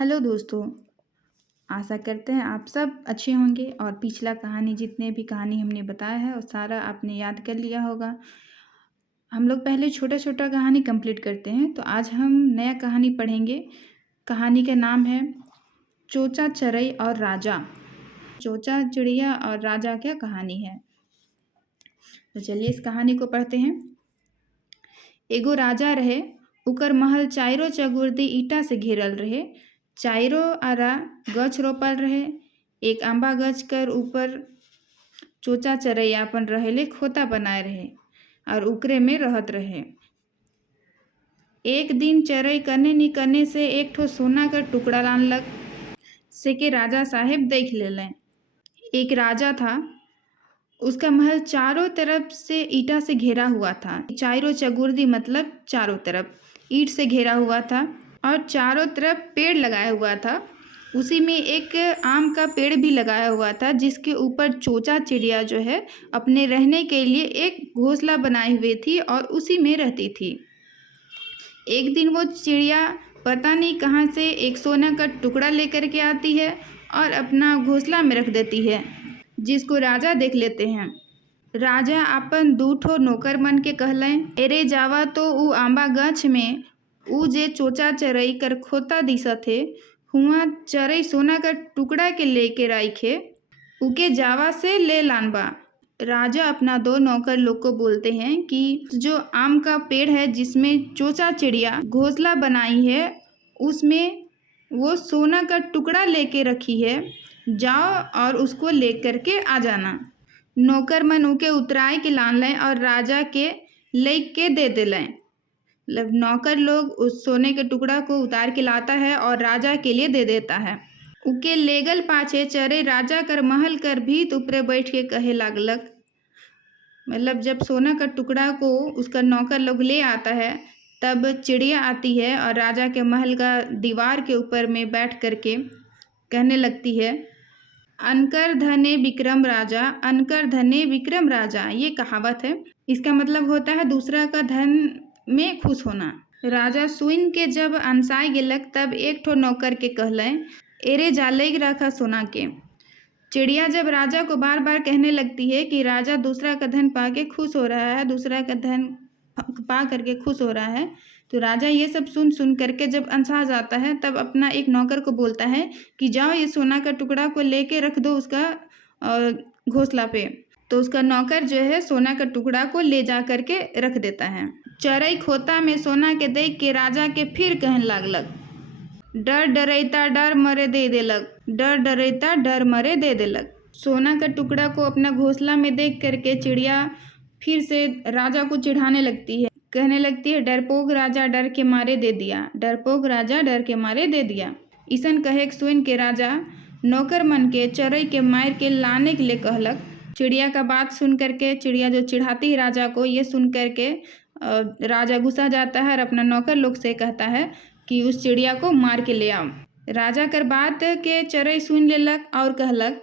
Hello दोस्तों। आशा करते हैं आप सब अच्छे होंगे और पिछला कहानी जितने भी कहानी हमने बताया है वो सारा आपने याद कर लिया होगा। हम लोग पहले छोटा छोटा कहानी कंप्लीट करते हैं, तो आज हम नया कहानी पढ़ेंगे। कहानी का नाम है चोचा चरई और राजा। चोचा चिड़िया और राजा क्या कहानी है। तो चलिए इस कहानी को पढ़ते हैं। एगो राजा रहे, उकर महल चाइरो चगुर्दी ईटा से घेरल रहे। चाइरो आरा गछ रोपल रहे। एक आंबा गछ कर ऊपर चोचा चरई अपन रहेले खोता बनाए रहे और उकरे में रहत रहे। एक दिन चरई करने नी करने से एक ठो सोना का टुकड़ा लानलक से के राजा साहेब देख लेलें। एक राजा था, उसका महल चारों तरफ से ईटा से घेरा हुआ था। चारों चगुर्दी मतलब चारों तरफ ईट से घेरा हुआ था और चारों तरफ पेड़ लगाया हुआ था। उसी में एक आम का पेड़ भी लगाया हुआ था, जिसके ऊपर चोचा चिड़िया जो है अपने रहने के लिए एक घोंसला बनाई हुई थी और उसी में रहती थी। एक दिन वो चिड़िया पता नहीं कहाँ से एक सोना का टुकड़ा लेकर के आती है और अपना घोंसला में रख देती है, जिसको राजा देख लेते हैं। राजा अपन दू ठो नौकर मन के कहलें, एरे जावा तो ऊ आंबा गछ में ऊ जे चोचा चरई कर खोता दिसत है, हुआ चरई सोना का टुकड़ा के लेके राइखे, उके जावा से ले लानबा। राजा अपना दो नौकर लोग को बोलते हैं कि जो आम का पेड़ है जिसमें चोचा चिड़िया घोंसला बनाई है, उसमें वो सोना का टुकड़ा लेके रखी है, जाओ और उसको लेकर के आ जाना। नौकर मन उके उतराए के लान लें और राजा के लेक के दे दिलें। मतलब नौकर लोग उस सोने के टुकड़ा को उतार के लाता है और राजा के लिए दे देता है। उके लेगल पाछे चरे राजा कर महल कर भीत ऊपरे बैठ के कहे लागलक। मतलब जब सोना का टुकड़ा को उसका नौकर लोग ले आता है, तब चिड़िया आती है और राजा के महल का दीवार के ऊपर में बैठ करके कहने लगती है, अनकर धने विक्रम राजा, अनकर धने विक्रम राजा। ये कहावत है। इसका मतलब होता है दूसरा का धन में खुश होना। राजा सुन के जब अनसाई गेलक, तब एक ठो नौकर के कहलें, एरे जालेग रखा सोना के। चिड़िया जब राजा को बार बार कहने लगती है कि राजा दूसरा का धन पा के खुश हो रहा है, दूसरा का धन पा करके खुश हो रहा है, तो राजा ये सब सुन सुन करके जब अनसा जाता है, तब अपना एक नौकर को बोलता है कि जाओ ये सोना का टुकड़ा को लेके रख दो उसका घोंसला पे। तो उसका नौकर जो है सोना का टुकड़ा को ले जा करके रख देता है। चरई खोता में सोना के देख के राजा के फिर कहने लागलक, डर डरैता डर मरे दे देलक, डर डरैता डर मरे दे देलक। सोना का टुकड़ा को अपना घोंसला में देख करके चिड़िया फिर से राजा को चिढ़ाने लगती है, कहने लगती है, डरपोक राजा डर के मारे दे दिया, डरपोक राजा डर के मारे दे दिया। ईसन कहे सुन के राजा नौकर मन के चरई के मार के लाने के लिए कहलक। चिड़िया का बात सुन करके चिड़िया जो चिढ़ाती है राजा को, ये सुन करके राजा गुस्सा जाता है और अपना नौकर लोग से कहता है कि उस चिड़िया को मार के ले आओ। राजा कर बात के चरई सुन लेलक और कहलक,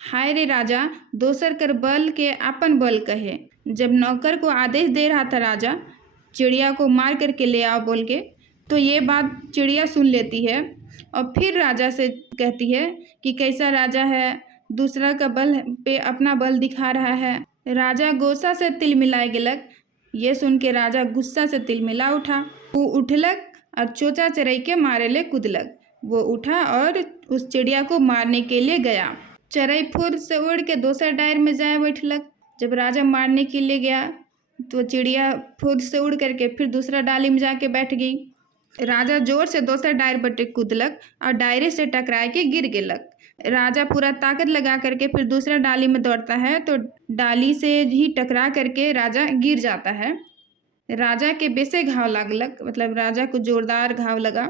हाय रे राजा, दोसर कर बल के अपन बल कहे। जब नौकर को आदेश दे रहा था राजा चिड़िया को मार करके ले आओ बोल के, तो ये बात चिड़िया सुन लेती है और फिर राजा से कहती है कि कैसा राजा है, दूसरा का बल पे अपना बल दिखा रहा है। राजा गोसा से तिल मिलाए गेलक। ये सुन के राजा गुस्सा से तिल मिला उठा। वो उठलक और चोचा चरई के मारे ले कूदलक। वो उठा और उस चिड़िया को मारने के लिए गया। चरई फुर से उड़ के दोसर डायर में जाए बैठलक। जब राजा मारने के लिए गया तो चिड़िया फुर से उड़ करके फिर दूसरा डाली में जाके बैठ गई। राजा जोर से दोसर डायर पर कूदलक और डायरे से टकराए के गिर गेलक। राजा पूरा ताकत लगा करके फिर दूसरा डाली में दौड़ता है तो डाली से ही टकरा करके राजा गिर जाता है। राजा के बेसे घाव लागलक, मतलब राजा को जोरदार घाव लगा।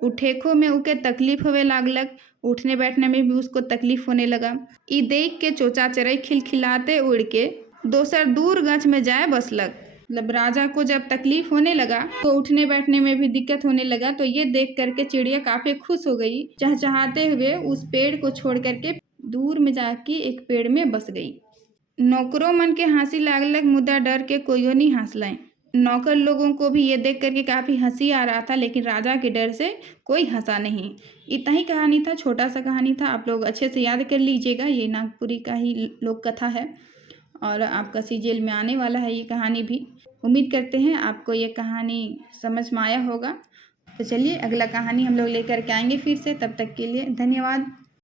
उठेखो में उके तकलीफ होवे लागलक, उठने बैठने में भी उसको तकलीफ होने लगा। ई देख के चोचा चरई खिलखिलाते उड़ के दोसर दूर गाछ में जाए बसलक। मतलब राजा को जब तकलीफ होने लगा तो उठने बैठने में भी दिक्कत होने लगा, तो ये देख करके चिड़िया काफी खुश हो गई। चहचहाते हुए उस पेड़ को छोड़ करके दूर में जाके एक पेड़ में बस गई। नौकरों मन के हंसी लागलक, मुदा डर के कोइयो नहीं हंसलें। नौकर लोगों को भी ये देख कर के काफ़ी हँसी आ रहा था, लेकिन राजा के डर से कोई हँसा नहीं। इतना ही कहानी था, छोटा-सा कहानी था, आप लोग अच्छे से याद कर लीजिएगा। ये नागपुरी का ही लोक कथा है और आपका सीरियल में आने वाला है ये कहानी भी। उम्मीद करते हैं आपको ये कहानी समझ में आया होगा। तो चलिए अगला कहानी हम लोग लेकर के आएँगे फिर से, तब तक के लिए धन्यवाद।